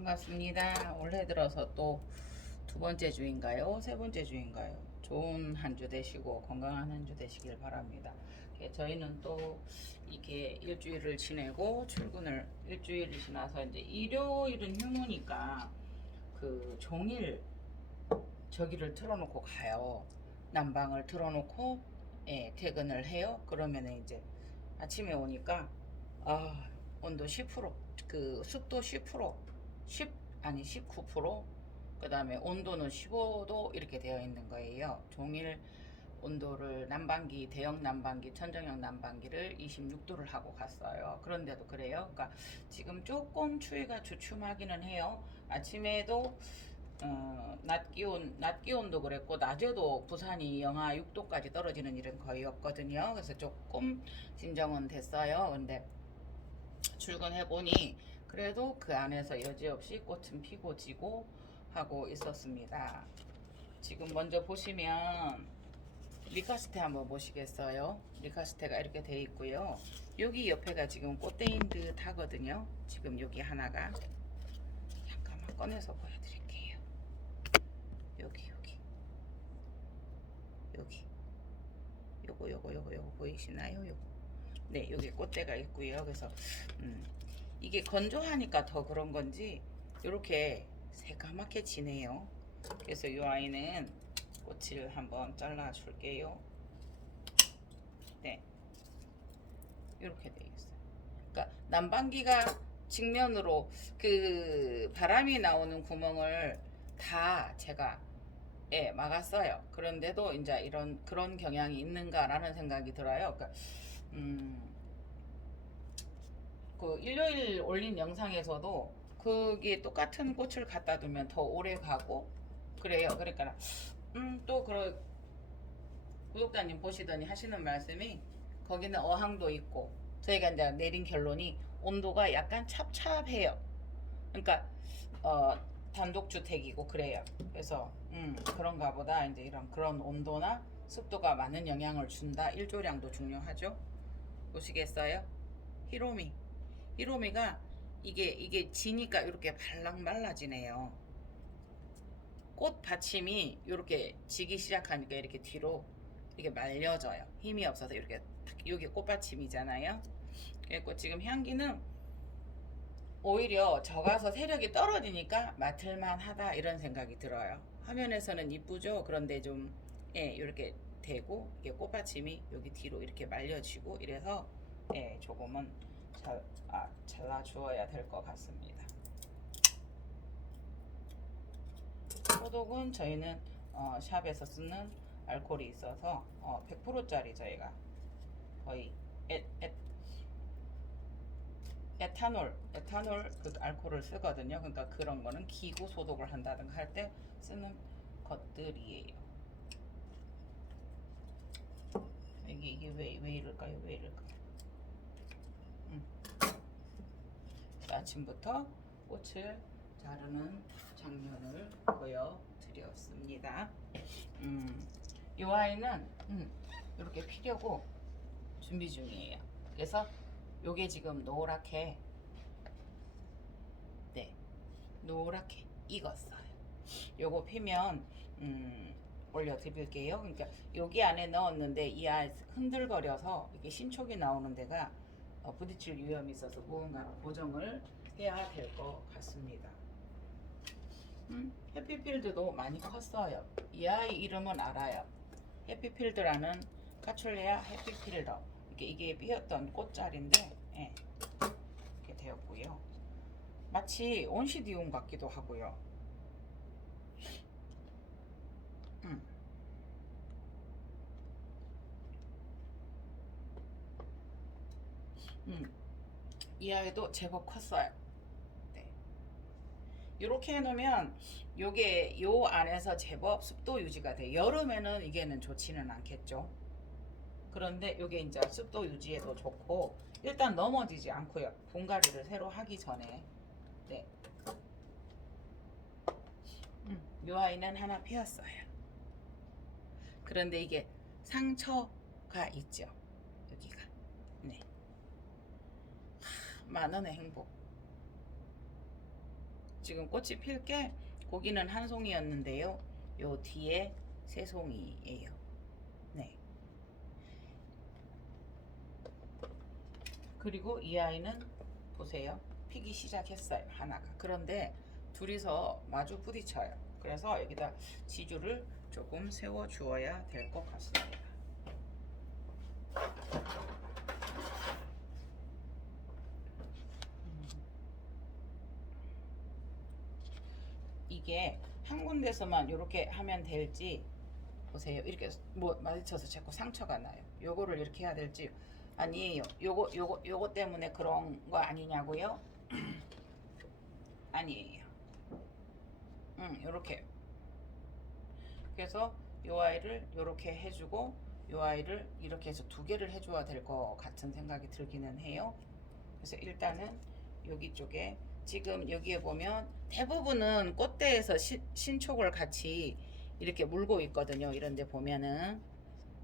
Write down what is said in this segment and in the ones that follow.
반갑습니다. 올해 들어서 또 두 번째 주인가요? 세 번째 주인가요? 좋은 한 주 되시고 건강한 한 주 되시길 바랍니다. 예, 저희는 또 이게 일주일을 지내고 출근을 일주일을 지나서 이제 일요일은 휴무니까 그 종일 저기를 틀어놓고 가요. 난방을 틀어놓고 예, 퇴근을 해요. 그러면은 이제 아침에 오니까 아 온도 10%그 습도 10% 10 아니 19% 그 다음에 온도는 15도 이렇게 되어 있는 거예요. 종일 온도를 난방기 대형 난방기 천정형 난방기를 26도를 하고 갔어요. 그런데도 그래요. 그러니까 지금 조금 추위가 주춤하기는 해요. 아침에도 어, 낮 기온 낮 기온도 그랬고 낮에도 부산이 영하 6도까지 떨어지는 일은 거의 없거든요. 그래서 조금 진정은 됐어요. 근데 출근해 보니 그래도 그 안에서 여지없이 꽃은 피고 지고 하고 있었습니다. 지금 먼저 보시면 리카스테 한번 보시겠어요? 리카스테가 이렇게 돼 있고요. 여기 옆에가 지금 꽃대인 듯 하거든요. 지금 여기 하나가 잠깐만 꺼내서 보여드릴게요. 여기 여기 여기 요거 요거 요거 요거 보이시나요? 요거 네 여기 꽃대가 있고요. 그래서 음, 이게 건조하니까 더 그런 건지 이렇게 새까맣게 지네요. 그래서 이 아이는 꽃을 한번 잘라 줄게요. 네. 이렇게 돼 있어요. 그러니까 난방기가 직면으로 그 바람이 나오는 구멍을 다 제가 예, 막았어요. 그런데도 이제 이런 그런 경향이 있는가라는 생각이 들어요. 그러니까 음, 그 일요일 올린 영상에서도 그게 똑같은 꽃을 갖다 두면 더 오래 가고 그래요. 그러니까 음, 또 그런 구독자님 보시더니 하시는 말씀이 거기는 어항도 있고 저희가 이제 내린 결론이 온도가 약간 찹찹해요. 그러니까 어, 단독 주택이고 그래요. 그래서 음, 그런가 보다 이제 이런 그런 온도나 습도가 많은 영향을 준다. 일조량도 중요하죠. 보시겠어요? 히로미. 히로미가 이게 이게 지니까 이렇게 발랑 말라지네요. 꽃 받침이 이렇게 지기 시작하니까 이렇게 뒤로 이렇게 말려져요. 힘이 없어서 이렇게 탁 여기 꽃받침이잖아요. 그리고 지금 향기는 오히려 적어서 세력이 떨어지니까 맡을만 하다 이런 생각이 들어요. 화면에서는 이쁘죠. 그런데 좀 예, 이렇게 되고 이게 꽃받침이 여기 뒤로 이렇게 말려지고 이래서 예, 조금은 잘, 아, 잘라 주어야 될 것 같습니다. 소독은 저희는 어, 샵에서 쓰는 알코올이 있어서 어, 100%짜리 저희가 거의 에, 에, 에탄올, 에탄올 그 알코올을 쓰거든요. 그러니까 그런 거는 기구 소독을 한다든가 할 때 쓰는 것들이에요. 이게 이게 왜, 왜 이럴까요? 왜 이럴까요? 음. 아침부터 꽃을 자르는 장면을 보여드렸습니다. 음, 이 아이는 음, 이렇게 피려고 준비 중이에요. 그래서 요게 지금 노랗게 네 노랗게 익었어요. 요거 피면 음, 올려드릴게요. 그러니까 여기 안에 넣었는데 이 아이 흔들거려서 이게 신촉이 나오는 데가 어, 부딪힐 위험이 있어서 무언가 보정을 해야 될 것 같습니다. 음, 해피필드도 많이 컸어요. 이 아이 이름은 알아요. 해피필드라는 카출레아 해피필더. 이게 이게 피었던 꽃자리인데 예, 이렇게 되었고요. 마치 온시디움 같기도 하고요. 음. 음. 이 아이도 제법 컸어요. 네. 이렇게 해놓으면 요게 요 안에서 제법 습도 유지가 돼. 여름에는 이게는 좋지는 않겠죠. 그런데 요게 이제 습도 유지에도 좋고 일단 넘어지지 않고요. 분갈이를 새로 하기 전에 네. 음, 요 아이는 하나 피었어요. 그런데 이게 상처가 있죠. 여기가. 네. 하, 만 원의 행복. 지금 꽃이 필 게 고기는 한 송이였는데요. 요 뒤에 세 송이예요. 네. 그리고 이 아이는 보세요. 피기 시작했어요. 하나가. 그런데 둘이서 마주 부딪혀요. 그래서 여기다 지주를 조금 세워 주어야 될 것 같습니다. 이게 한 군데서만 이렇게 하면 될지 보세요. 이렇게 뭐 마주쳐서 자꾸 상처가 나요. 요거를 이렇게 해야 될지 아니에요. 요거 요거 요거 때문에 그런 거 아니냐고요? 아니에요. 응, 요렇게. 그래서 요 아이를 요렇게 해주고 요 아이를 이렇게 해서 두 개를 해줘야 될 것 같은 생각이 들기는 해요. 그래서 일단은 여기 쪽에 지금 여기에 보면 대부분은 꽃대에서 시- 신촉을 같이 이렇게 물고 있거든요. 이런데 보면은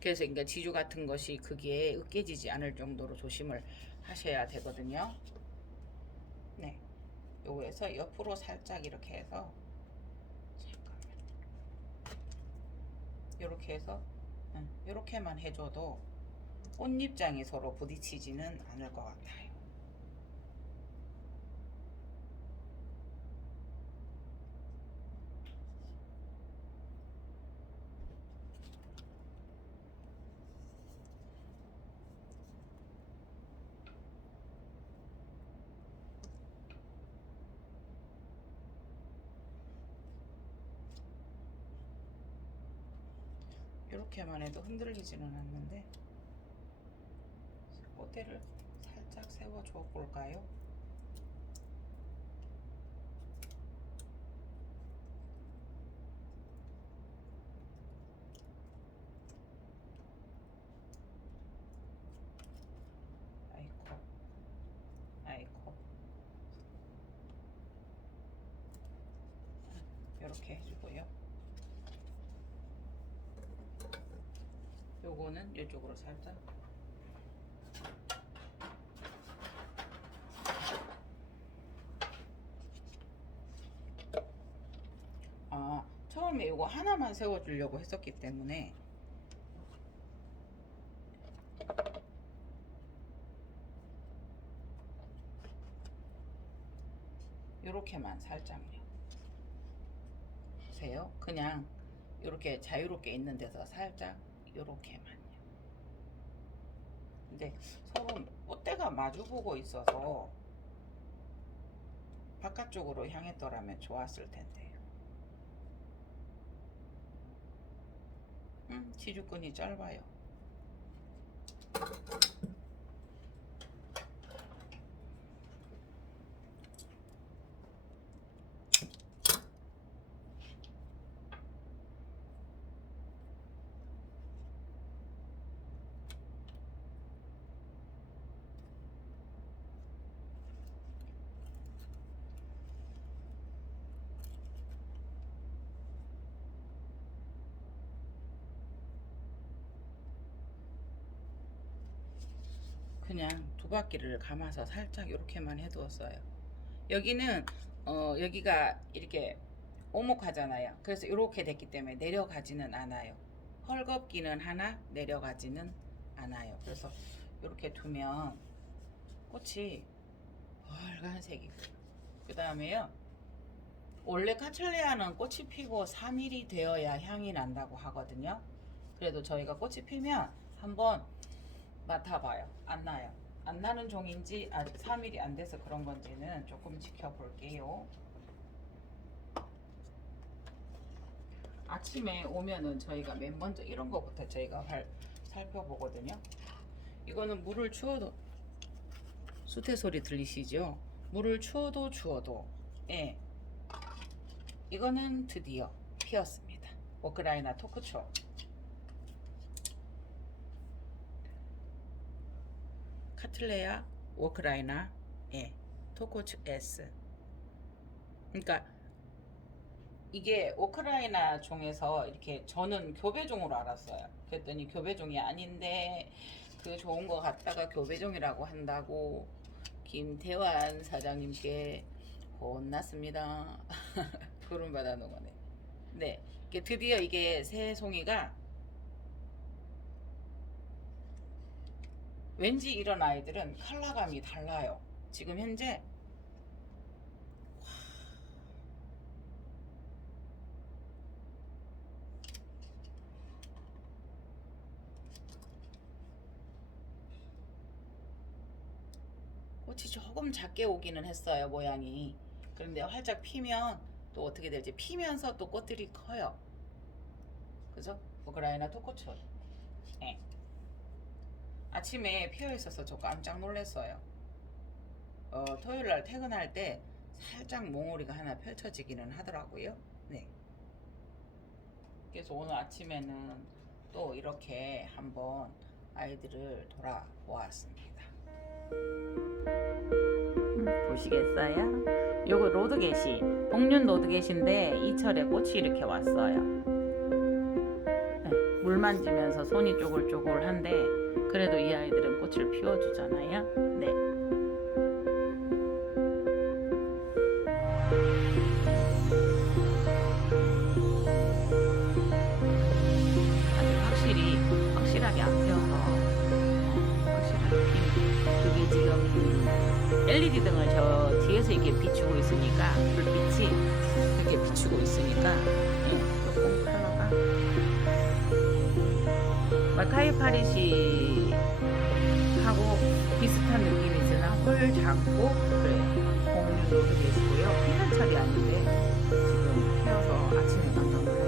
그래서 그러니까 지주 같은 것이 그게 으깨지지 않을 정도로 조심을 하셔야 되거든요. 네, 요거에서 옆으로 살짝 이렇게 해서 잠깐만 이렇게 해서 응, 이렇게만 해줘도 꽃잎장이 서로 부딪히지는 않을 것 같아요. 이렇게만 해도 흔들리지는 않는데 꽃대를 살짝 세워줘 볼까요? 아이코 아이코 이렇게 해주고요. 요거는 이쪽으로 살짝. 아 처음에 요거 하나만 세워주려고 했었기 때문에. 요렇게만 살짝요. 보세요. 그냥 이렇게 자유롭게 있는 데서 살짝 요렇게만요. 근데 서로 꽃대가 마주보고 있어서 바깥쪽으로 향했더라면 좋았을 텐데요. 음, 지주끈이 짧아요. 그냥 두 바퀴를 감아서 살짝 이렇게만 해두었어요. 여기는 어 여기가 이렇게 오목하잖아요. 그래서 이렇게 됐기 때문에 내려가지는 않아요. 헐겁기는 하나 내려가지는 않아요. 그래서 이렇게 두면 꽃이 빨간색이고 그 다음에요. 원래 카철레아는 꽃이 피고 3일이 되어야 향이 난다고 하거든요. 그래도 저희가 꽃이 피면 한번 맡아봐요. 안 나요. 안 나는 종인지 아직 3일이 안 돼서 그런 건지는 조금 지켜볼게요. 아침에 오면은 저희가 맨 먼저 이런 거부터 저희가 할, 살펴보거든요. 이거는 물을 추워도 수태 소리 들리시죠? 물을 추워도 추워도 예. 이거는 드디어 피었습니다. 오크라이나 토크초. 카틀레아 워크라이나 예 토코츠 S 그러니까 이게 오크라이나 종에서 이렇게 저는 교배종으로 알았어요 그랬더니 교배종이 아닌데 그 좋은 거 갖다가 교배종이라고 한다고 김태환 사장님께 혼났습니다. 구름 받아 놓으네. 네, 드디어 이게 새 송이가 왠지 이런 아이들은 컬러감이 달라요. 지금 현재 꽃이 조금 작게 오기는 했어요 모양이 그런데 활짝 피면 또 어떻게 될지 피면서 또 꽃들이 커요 그죠? 우크라이나 토코철 예. 아침에 피어 있어서 저 깜짝 놀랐어요 어, 토요일 날 퇴근할 때 살짝 몽우리가 하나 펼쳐지기는 하더라고요 네. 그래서 오늘 아침에는 또 이렇게 한번 아이들을 돌아보았습니다 보시겠어요? 요거 로드게시, 복륜 로드게시인데 이 철에 꽃이 이렇게 왔어요. 네, 물 만지면서 손이 쪼글쪼글한데 그래도 이 아이들은 꽃을 피워주잖아요. 네. LED 등을 저 뒤에서 이렇게 비추고 있으니까 불빛이 이렇게 비추고 있으니까 마카이 파리시 하고 비슷한 느낌이 있으나 홀 작고 그래요 공유도 계시고요. 피는 철이 아닌데 지금 피어서 아침에 깜짝 놀랐어요